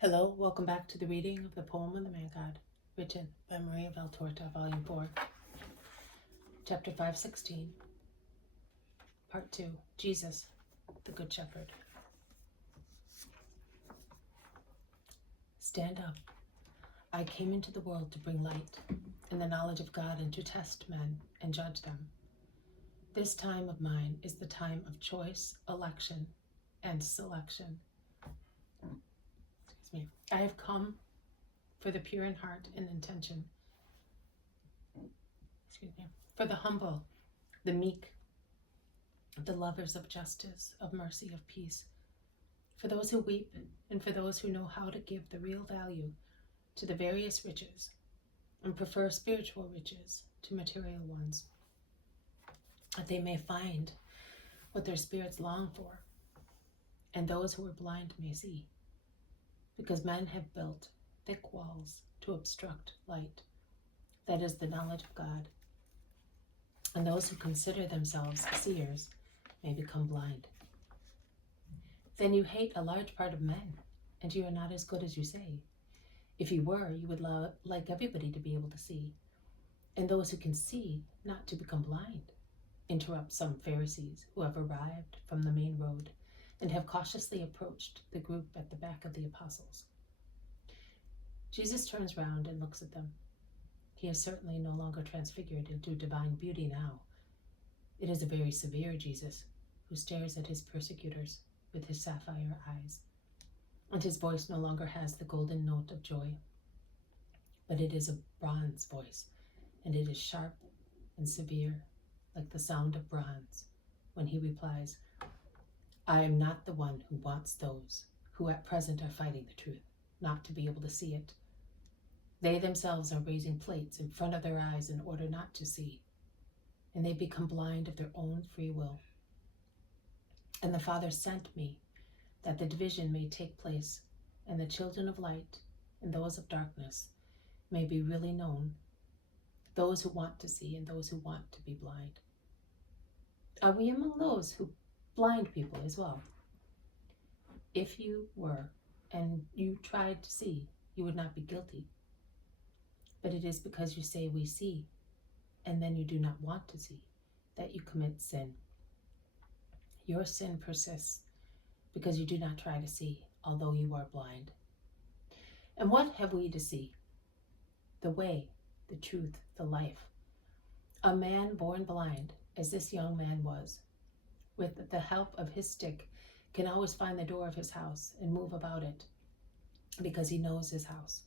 Hello, welcome back to the reading of the poem of the Man God, written by Maria Valtorta, Volume 4, Chapter 516, Part 2, Jesus, the Good Shepherd. Stand up. I came into the world to bring light and the knowledge of God and to test men and judge them. This time of mine is the time of choice, election, and selection. I have come for the pure in heart and intention. For the humble, the meek, the lovers of justice, of mercy, of peace. For those who weep and for those who know how to give the real value to the various riches and prefer spiritual riches to material ones, that they may find what their spirits long for, and those who are blind may see. Because men have built thick walls to obstruct light, that is the knowledge of God. And those who consider themselves seers may become blind. Then you hate a large part of men, and you are not as good as you say. If you were, you would like everybody to be able to see, and those who can see not to become blind. Interrupt some Pharisees who have arrived from the main road and have cautiously approached the group at the back of the apostles. Jesus turns round and looks at them. He is certainly no longer transfigured into divine beauty now. It is a very severe Jesus who stares at his persecutors with his sapphire eyes, and his voice no longer has the golden note of joy, but it is a bronze voice, and it is sharp and severe, like the sound of bronze, when he replies, I am not the one who wants those who at present are fighting the truth, not to be able to see it. They themselves are raising plates in front of their eyes in order not to see, and they become blind of their own free will. And the Father sent me, that the division may take place, and the children of light and those of darkness may be really known, those who want to see and those who want to be blind. Are we among those who blind people as well? If you were, and you tried to see, you would not be guilty. But it is because you say we see, and then you do not want to see, that you commit sin. Your sin persists because you do not try to see, although you are blind. And what have we to see? The way, the truth, the life. A man born blind, as this young man was, with the help of his stick, can always find the door of his house and move about it, because he knows his house.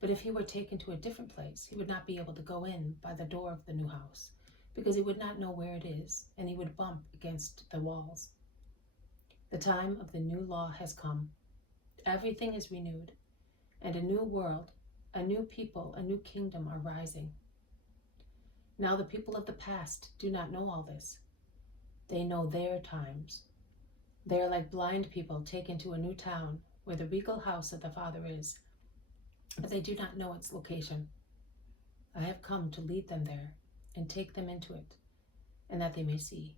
But if he were taken to a different place, he would not be able to go in by the door of the new house, because he would not know where it is, and he would bump against the walls. The time of the new law has come. Everything is renewed, and a new world, a new people, a new kingdom are rising. Now the people of the past do not know all this. They know their times. They are like blind people taken to a new town where the regal house of the Father is, but they do not know its location. I have come to lead them there and take them into it, and that they may see.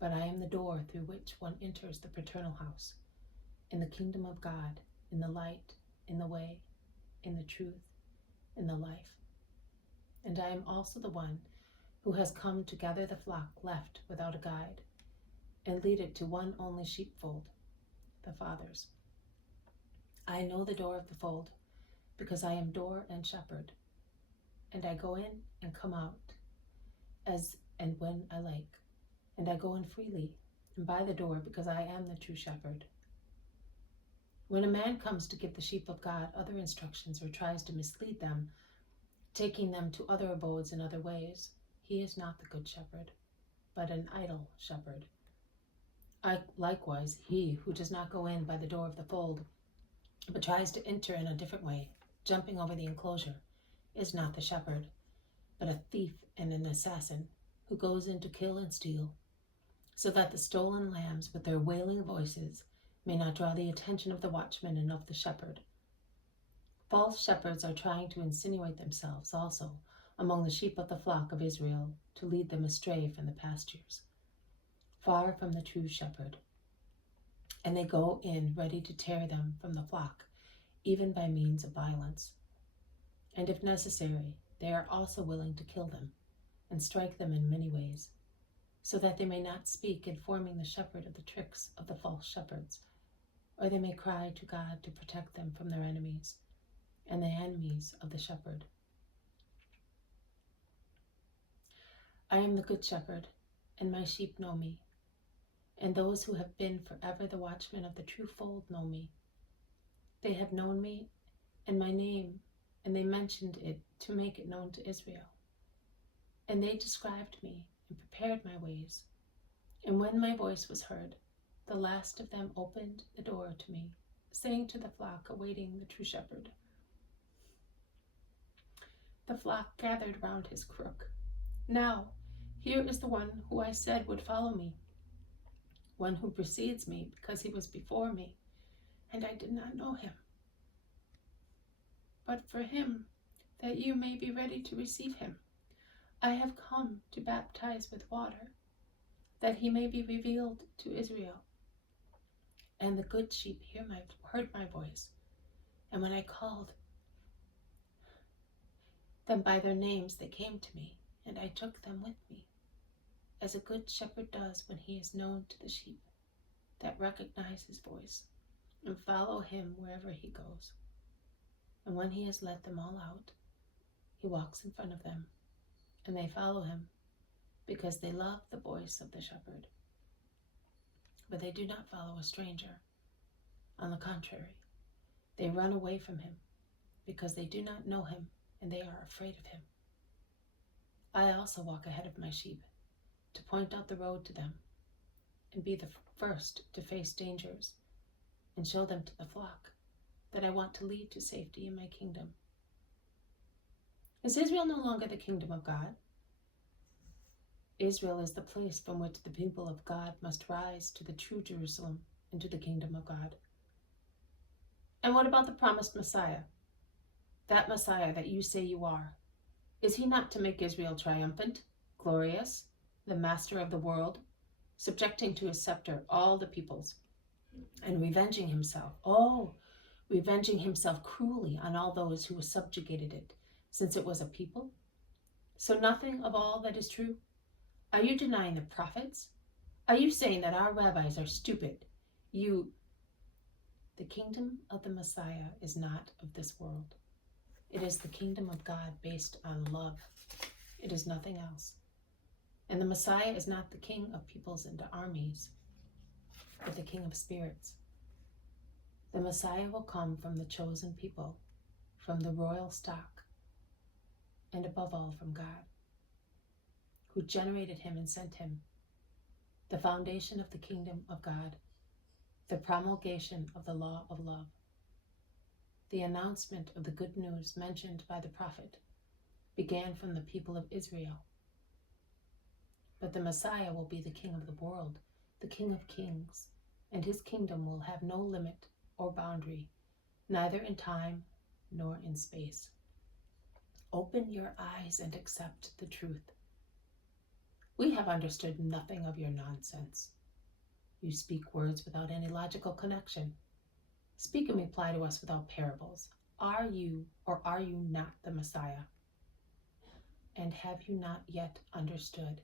But I am the door through which one enters the paternal house, in the kingdom of God, in the light, in the way, in the truth, in the life. And I am also the one who has come to gather the flock left without a guide, and lead it to one only sheepfold, the Father's. I know the door of the fold, because I am door and shepherd, and I go in and come out, as and when I like, and I go in freely and by the door, because I am the true shepherd. When a man comes to give the sheep of God other instructions or tries to mislead them, taking them to other abodes in other ways, he is not the good shepherd, but an idle shepherd. Likewise, he who does not go in by the door of the fold, but tries to enter in a different way, jumping over the enclosure, is not the shepherd, but a thief and an assassin who goes in to kill and steal, so that the stolen lambs with their wailing voices may not draw the attention of the watchman and of the shepherd. False shepherds are trying to insinuate themselves also among the sheep of the flock of Israel to lead them astray from the pastures, far from the true shepherd. and they go in ready to tear them from the flock, even by means of violence. And if necessary, they are also willing to kill them and strike them in many ways, so that they may not speak, informing the shepherd of the tricks of the false shepherds, or they may cry to God to protect them from their enemies and the enemies of the shepherd. I am the good shepherd, and my sheep know me, and those who have been forever the watchmen of the true fold know me. They have known me and my name, and they mentioned it to make it known to Israel. And they described me and prepared my ways. And when my voice was heard, the last of them opened the door to me, saying to the flock awaiting the true shepherd. The flock gathered round his crook. Now, here is the one who I said would follow me, one who precedes me because he was before me, and I did not know him. But for him, that you may be ready to receive him, I have come to baptize with water, that he may be revealed to Israel. And the good sheep heard my voice, and when I called them by their names, they came to me, and I took them with me, as a good shepherd does when he is known to the sheep, that recognize his voice, and follow him wherever he goes. And when he has let them all out, he walks in front of them, and they follow him, because they love the voice of the shepherd. But they do not follow a stranger. On the contrary, they run away from him, because they do not know him, and they are afraid of him. I also walk ahead of my sheep, to point out the road to them, and be the first to face dangers, and show them to the flock that I want to lead to safety in my kingdom. Is Israel no longer the kingdom of God? Israel is the place from which the people of God must rise to the true Jerusalem and to the kingdom of God. And what about the promised Messiah? That Messiah that you say you are. Is he not to make Israel triumphant, glorious, the master of the world, subjecting to his scepter all the peoples, and revenging himself cruelly on all those who subjugated it, since it was a people? So nothing of all that is true? Are you denying the prophets? Are you saying that our rabbis are stupid? The kingdom of the Messiah is not of this world. It is the kingdom of God based on love. It is nothing else. And the Messiah is not the king of peoples and armies, but the king of spirits. The Messiah will come from the chosen people, from the royal stock, and above all from God, who generated him and sent him, the foundation of the kingdom of God, the promulgation of the law of love, the announcement of the good news mentioned by the prophet, began from the people of Israel. But the Messiah will be the king of the world, the king of kings, and his kingdom will have no limit or boundary, neither in time nor in space. Open your eyes and accept the truth. We have understood nothing of your nonsense. You speak words without any logical connection. Speak and reply to us without parables. Are you or are you not the Messiah? And have you not yet understood?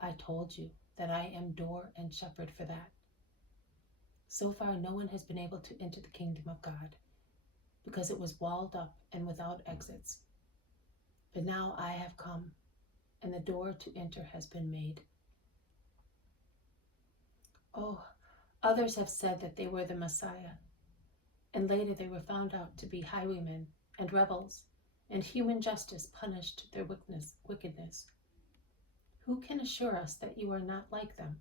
I told you that I am door and shepherd for that. So far, no one has been able to enter the kingdom of God, because it was walled up and without exits. But now I have come, and the door to enter has been made. Oh, others have said that they were the Messiah, and later they were found out to be highwaymen and rebels, and human justice punished their wickedness. Who can assure us that you are not like them?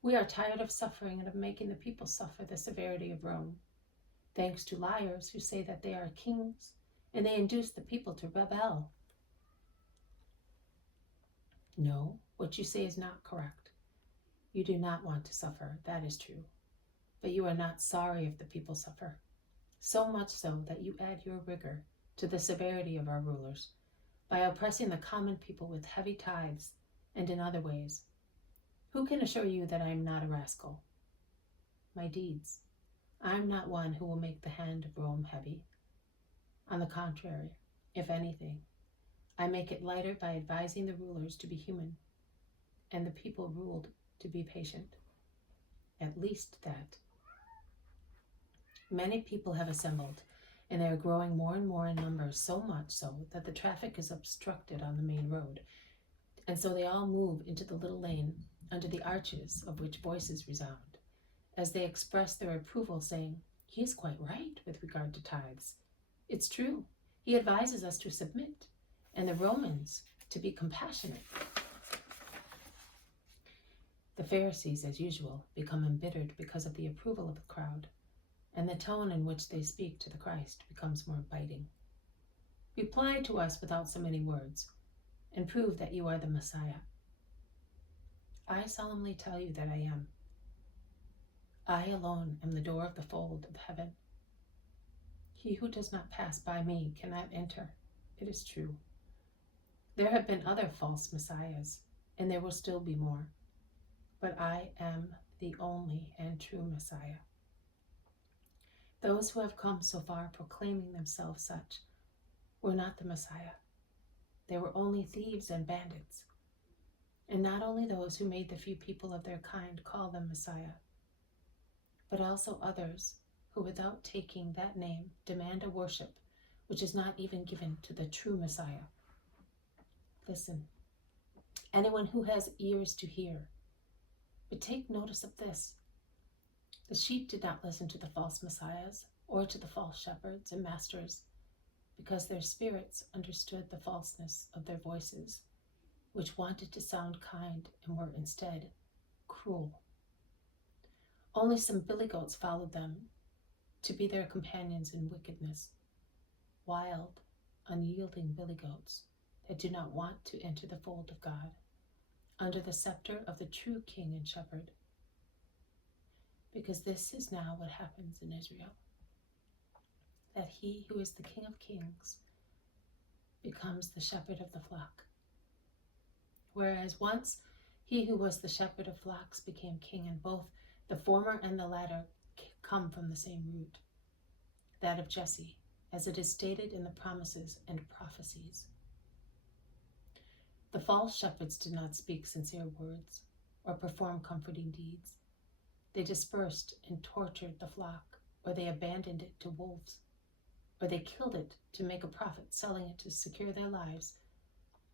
We are tired of suffering and of making the people suffer the severity of Rome, thanks to liars who say that they are kings, and they induce the people to rebel. No, what you say is not correct. You do not want to suffer, that is true. But you are not sorry if the people suffer, so much so that you add your rigor to the severity of our rulers, by oppressing the common people with heavy tithes and in other ways. Who can assure you that I am not a rascal? my deeds. I'm not one who will make the hand of Rome heavy. On the contrary, if anything, I make it lighter by advising the rulers to be human and the people ruled to be patient. At least that. Many people have assembled, and they are growing more and more in numbers, so much so that the traffic is obstructed on the main road, and so they all move into the little lane under the arches of which voices resound, as they express their approval, saying, "He is quite right with regard to tithes. It's true. He advises us to submit, and the Romans to be compassionate." The Pharisees, as usual, become embittered because of the approval of the crowd, and the tone in which they speak to the Christ becomes more biting. "Reply to us without so many words, and prove that you are the Messiah." I solemnly tell you that I am. I alone am the door of the fold of heaven. He who does not pass by me cannot enter. It is true. There have been other false messiahs, and there will still be more. But I am the only and true Messiah. Those who have come so far proclaiming themselves such were not the Messiah. They were only thieves and bandits. And not only those who made the few people of their kind call them Messiah, but also others who, without taking that name, demand a worship which is not even given to the true Messiah. Listen, anyone who has ears to hear, but take notice of this. The sheep did not listen to the false messiahs or to the false shepherds and masters, because their spirits understood the falseness of their voices, which wanted to sound kind and were instead cruel. Only some billy goats followed them to be their companions in wickedness, wild, unyielding billy goats that do not want to enter the fold of God, under the scepter of the true King and Shepherd. Because this is now what happens in Israel, that he who is the King of Kings becomes the shepherd of the flock. Whereas once he who was the shepherd of flocks became king, and both the former and the latter come from the same root, that of Jesse, as it is stated in the promises and prophecies. The false shepherds did not speak sincere words or perform comforting deeds. They dispersed and tortured the flock, or they abandoned it to wolves, or they killed it to make a profit, selling it to secure their lives,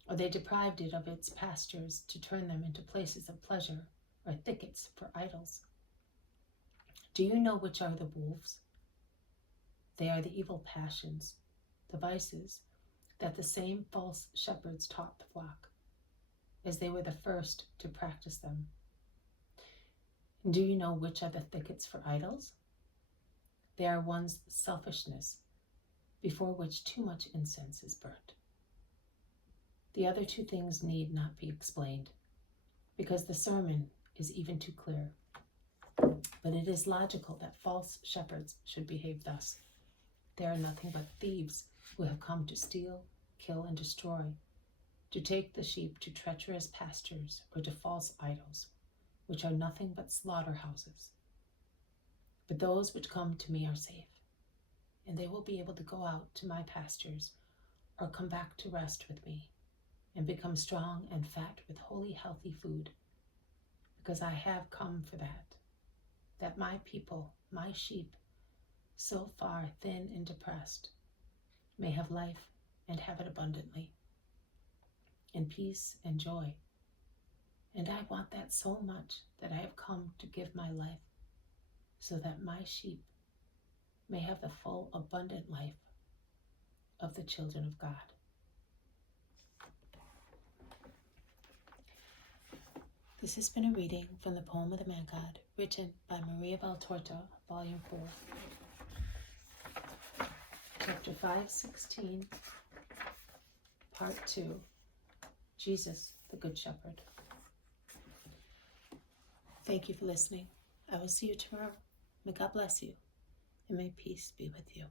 or they deprived it of its pastures to turn them into places of pleasure or thickets for idols. Do you know which are the wolves? They are the evil passions, the vices that the same false shepherds taught the flock, as they were the first to practice them. Do you know which are the thickets for idols? They are one's selfishness, before which too much incense is burnt. The other two things need not be explained, because the sermon is even too clear. But it is logical that false shepherds should behave thus. They are nothing but thieves who have come to steal, kill, and destroy, to take the sheep to treacherous pastures or to false idols, which are nothing but slaughterhouses. But those which come to me are safe, and they will be able to go out to my pastures or come back to rest with me and become strong and fat with holy, healthy food, because I have come for that my people, my sheep, so far thin and depressed, may have life and have it abundantly, in peace and joy. And I want that so much that I have come to give my life, so that my sheep may have the full, abundant life of the children of God. This has been a reading from the Poem of the Man God, written by Maria Valtorta, Volume 4. Chapter 5:16, Part 2, Jesus, the Good Shepherd. Thank you for listening. I will see you tomorrow. May God bless you, and may peace be with you.